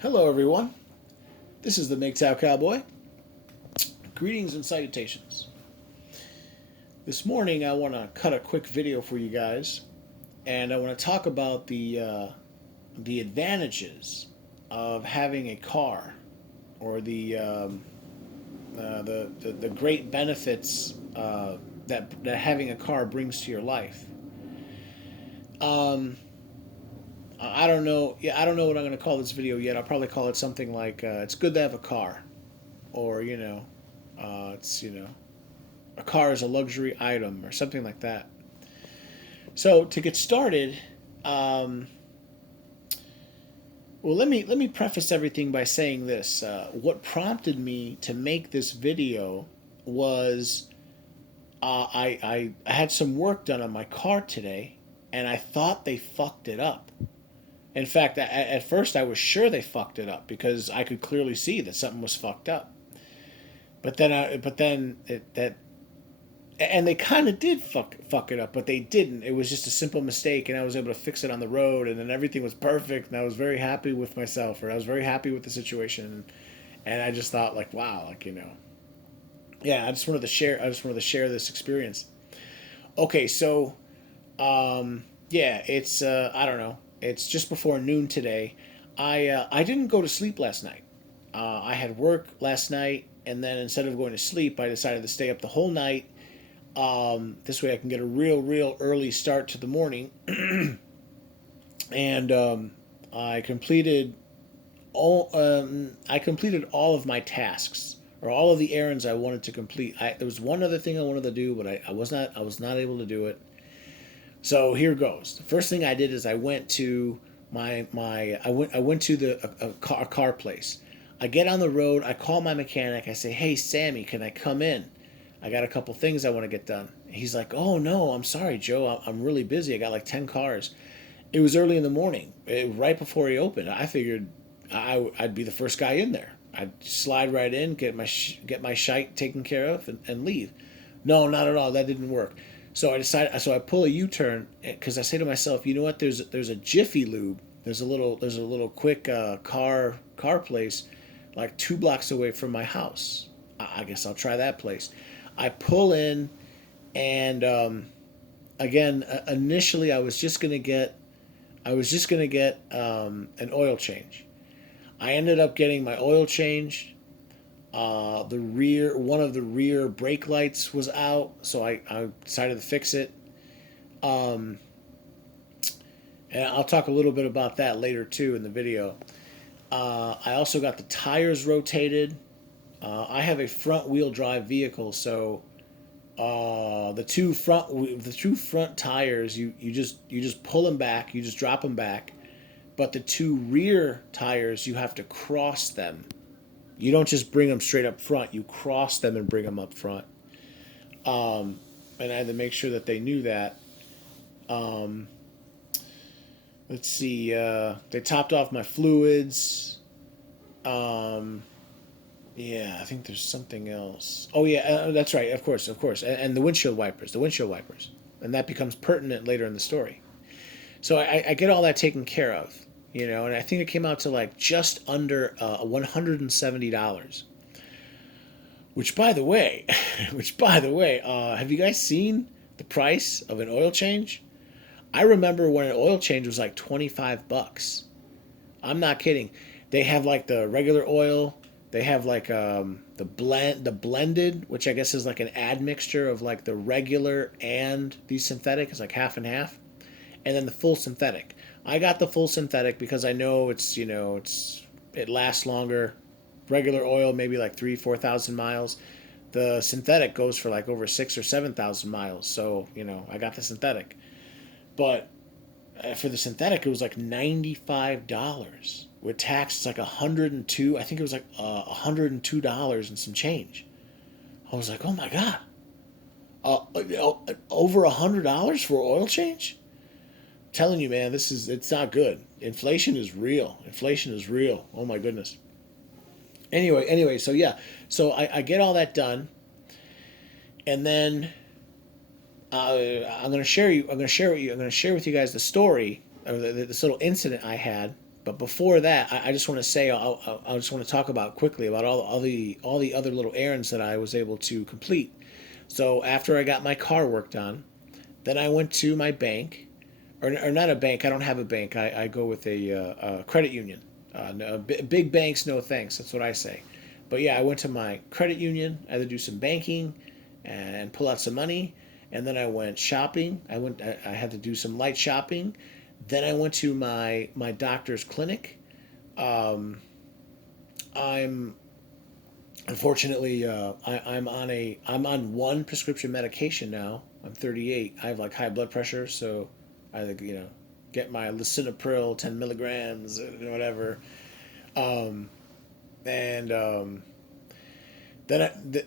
Hello, everyone. This is the Mgtow Cowboy. Greetings and salutations. This morning, I want to cut a quick video for you guys, and I want to talk about the advantages of having a car, or the great benefits that having a car brings to your life. Um, I don't know. Yeah, I don't know what I'm going to call this video yet. I'll probably call it something like "It's good to have a car," or it's a car is a luxury item or something like that. So to get started, um, well, let me preface everything by saying this. What prompted me to make this video was I had some work done on my car today, and I thought they fucked it up. In fact, at first I was sure they fucked it up because I could clearly see that something was fucked up. But then and they kind of did fuck it up, but they didn't. It was just a simple mistake, and I was able to fix it on the road, and then everything was perfect, and I was very happy with myself, or I was very happy with the situation, and I just thought like, wow, yeah, I just wanted to share. I just wanted to share this experience. Okay, so yeah, it's I don't know. It's just before noon today. I didn't go to sleep last night. I had work last night, and then instead of going to sleep, I decided to stay up the whole night. This way I can get a real early start to the morning. And I completed I completed all of my tasks or all of the errands I wanted to complete. There was one other thing I wanted to do, but I was not able to do it. So here goes. The first thing I did is I went to I went to a car place. I get on the road. I call my mechanic. I say, "Hey, Sammy, can I come in? I got a couple things I want to get done." He's like, "Oh no, I'm sorry, Joe. I'm really busy. I got like 10 cars." It was early in the morning, right before he opened. I figured I'd be the first guy in there. I'd slide right in, get my shite taken care of, and leave. No, not at all. That didn't work. So I decided. So I pull a U-turn because I say to myself, you know what? There's a Jiffy Lube. There's a little quick car place, like 2 blocks away from my house. I guess I'll try that place. I pull in, and again, initially I was just gonna get an oil change. I ended up getting my oil changed. One of the rear brake lights was out, so I decided to fix it. Um, and I'll talk a little bit about that later too in the video. I also got the tires rotated. I have a front wheel drive vehicle, so the two front tires you just pull them back, you just drop them back, but the two rear tires you have to cross them. You don't just bring them straight up front. You cross them and bring them up front. And I had to make sure that they knew that. Um, let's see. They topped off my fluids. Um, yeah, I think there's something else. Oh yeah, that's right. Of course, and the windshield wipers, and that becomes pertinent later in the story. So I get all that taken care of, and I think it came out to like just under $170. Which, by the way, have you guys seen the price of an oil change? I remember when an oil change was like 25 bucks. I'm not kidding. They have like the regular oil. They have like the blended, which I guess is like an admixture of like the regular and the synthetic. It's like half and half, and then the full synthetic. I got the full synthetic because I know it lasts longer. Regular oil maybe like 3,000 to 4,000 miles. The synthetic goes for like over 6,000 or 7,000 miles. So I got the synthetic, but for the synthetic it was like $95 with tax. It's like 102. I think it was like $102 and some change. I was like, oh my god, over $100 for oil change. I'm telling you, man, it's not good. Inflation is real. Inflation is real. Oh my goodness. Anyway, so yeah, so I get all that done, and then I'm gonna share with you guys the story, or this little incident I had. But before that, I just want to say I just want to talk about quickly about all the other little errands that I was able to complete. So after I got my car worked on, then I went to my bank, or not a bank. I don't have a bank. I go with a credit union. No, big banks, no thanks. That's what I say. But yeah, I went to my credit union. I had to do some banking and pull out some money, and then I went shopping. I had to do some light shopping. Then I went to my doctor's clinic. Um, I'm unfortunately I'm on one prescription medication now. I'm 38. I have like high blood pressure, so I think get my lisinopril 10 milligrams or whatever. Um, and then I, th-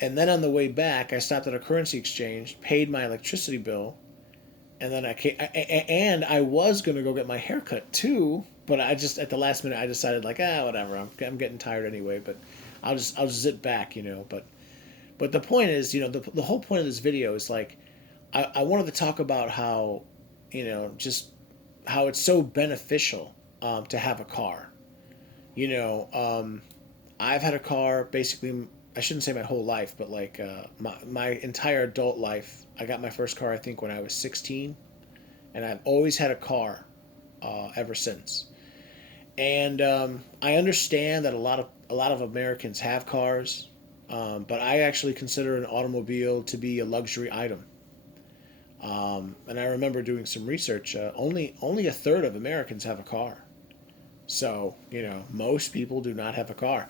and then on the way back, I stopped at a currency exchange, paid my electricity bill, and then and I was gonna go get my hair cut too, but I just at the last minute I decided like whatever, I'm getting tired anyway, but I'll just zip back, but the point is, the whole point of this video is like I wanted to talk about how just how it's so beneficial to have a car. you know um, I've had a car basically. I shouldn't say my whole life, but like my entire adult life. I got my first car I think when I was 16, and I've always had a car ever since. And I understand that a lot of Americans have cars, but I actually consider an automobile to be a luxury item. And I remember doing some research. Only a third of Americans have a car. So most people do not have a car.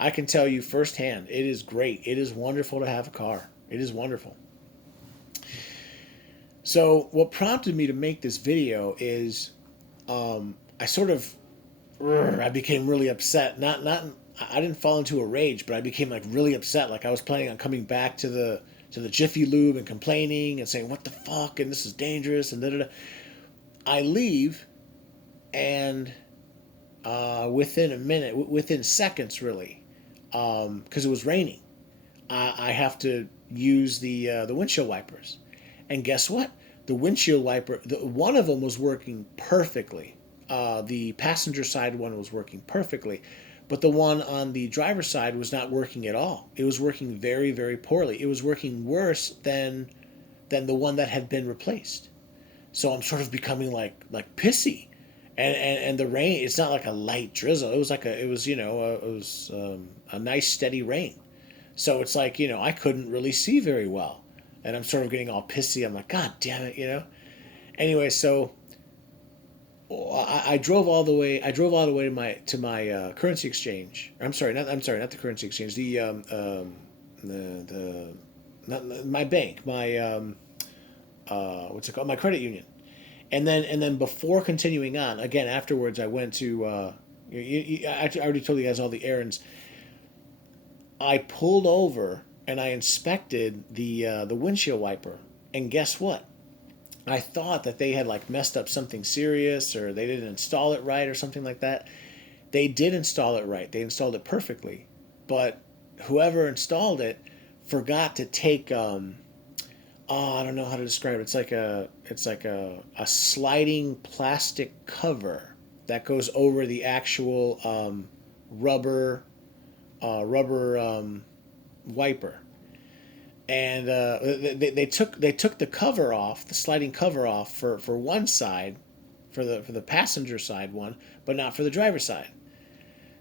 I can tell you firsthand, it is great. It is wonderful to have a car. It is wonderful. So what prompted me to make this video is I sort of I became really upset. Not I didn't fall into a rage, but I became like really upset. Like I was planning on coming back to the Jiffy Lube and complaining and saying what the fuck and this is dangerous and da da da. I leave and within a minute, within seconds, really, because it was raining, I have to use the windshield wipers, and guess what? The windshield wiper, one of them was working perfectly. The passenger side one was working perfectly, but the one on the driver's side was not working at all. It was working very, very poorly. It was working worse than the one that had been replaced. So I'm sort of becoming like pissy, and the rain. It's not like a light drizzle. It was a nice steady rain. So it's like I couldn't really see very well, and I'm sort of getting all pissy. I'm like, God damn it. Anyway, so I drove all the way. I drove all the way to my currency exchange. I'm sorry, not the currency exchange. The not my bank, my what's it called? My credit union. And then before continuing on, again afterwards, I went to. I already told you guys all the errands. I pulled over and I inspected the windshield wiper, and guess what? I thought that they had like messed up something serious, or they didn't install it right or something like that. They did install it right. They installed it perfectly, but whoever installed it forgot to take I don't know how to describe it. It's like a sliding plastic cover that goes over the actual rubber rubber wiper, and they took the cover off, the sliding cover off for one side, for the passenger side one, but not for the driver's side.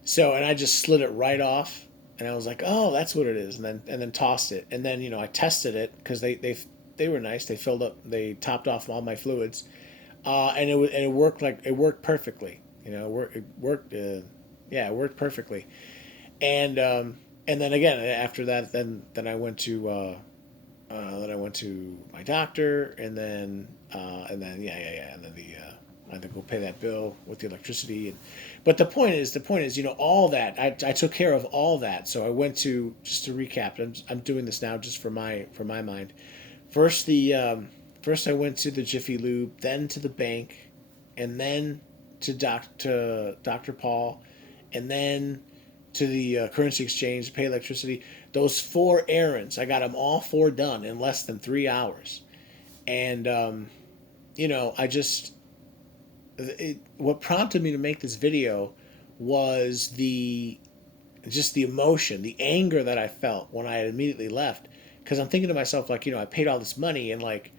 So and I just slid it right off, and I was like, oh, that's what it is, and then tossed it, and then I tested it because they were nice. They topped off all my fluids, and it worked perfectly. Yeah, it worked perfectly. And then again after that, then I went to my doctor, and then yeah, and then I had to go pay that bill with the electricity. But the point is, all that I took care of all that. So I went to just to recap. I'm doing this now just for my mind. First I went to the Jiffy Lube, then to the bank, and then to Dr. Paul, and then to the currency exchange to pay electricity. Those four errands, I got them all four done in less than 3 hours. And I just what prompted me to make this video was the just the emotion, the anger that I felt when I had immediately left. Because I'm thinking to myself, like, I paid all this money and like,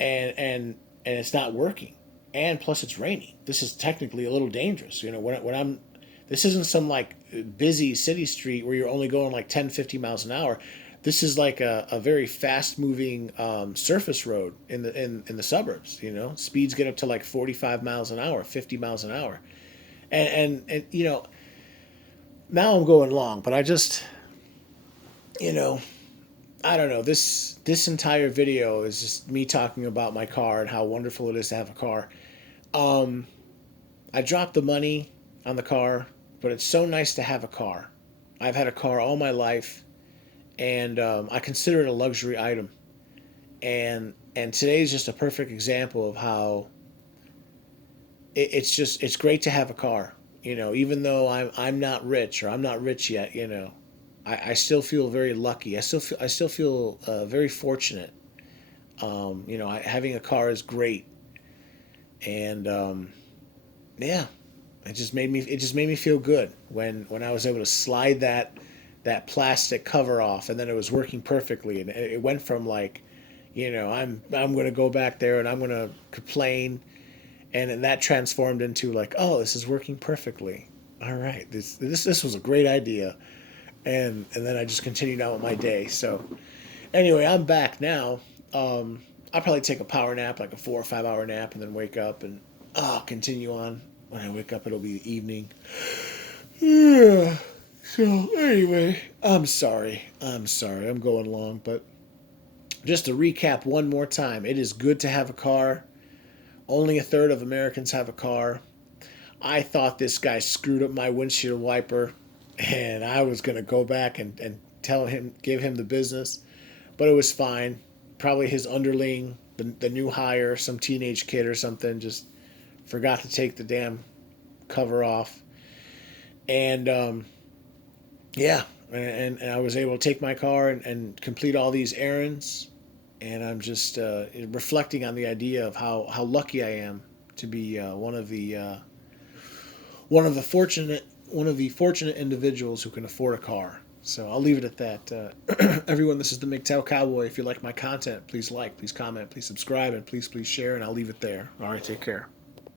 and it's not working, and plus it's raining. This is technically a little dangerous. When I'm, this isn't some like busy city street where you're only going like 10, 50 miles an hour. This is like a very fast moving surface road in the suburbs. Speeds get up to like 45 miles an hour, 50 miles an hour, and now I'm going long, but I just, you know, I don't know. This entire video is just me talking about my car and how wonderful it is to have a car. Um, I dropped the money on the car, but it's so nice to have a car. I've had a car all my life, and I consider it a luxury item. And today is just a perfect example of how it's great to have a car. Even though I'm not rich, or I'm not rich yet. I still feel very lucky. I still feel very fortunate. Having a car is great, and yeah, it just made me feel good when I was able to slide that plastic cover off, and then it was working perfectly, and it went from like, I'm going to go back there and I'm going to complain, and then that transformed into like, oh, this is working perfectly. All right, this was a great idea, and then I just continued on with my day. So anyway, I'm back now. I'll probably take a power nap, like a 4 or 5 hour nap, and then wake up and continue on. When I wake up, it'll be the evening. Yeah. So anyway, I'm sorry. I'm sorry. I'm going long, but just to recap one more time, it is good to have a car. Only a third of Americans have a car. I thought this guy screwed up my windshield wiper, and I was going to go back and give him the business, but it was fine. Probably his underling, the new hire, some teenage kid or something, just forgot to take the damn cover off. And yeah, and I was able to take my car and complete all these errands. And I'm just reflecting on the idea of how lucky I am to be one of the fortunate individuals who can afford a car. So I'll leave it at that. Everyone, this is the Mgtow Cowboy. If you like my content, please like, please comment, please subscribe, and please share. And I'll leave it there. All right, take care.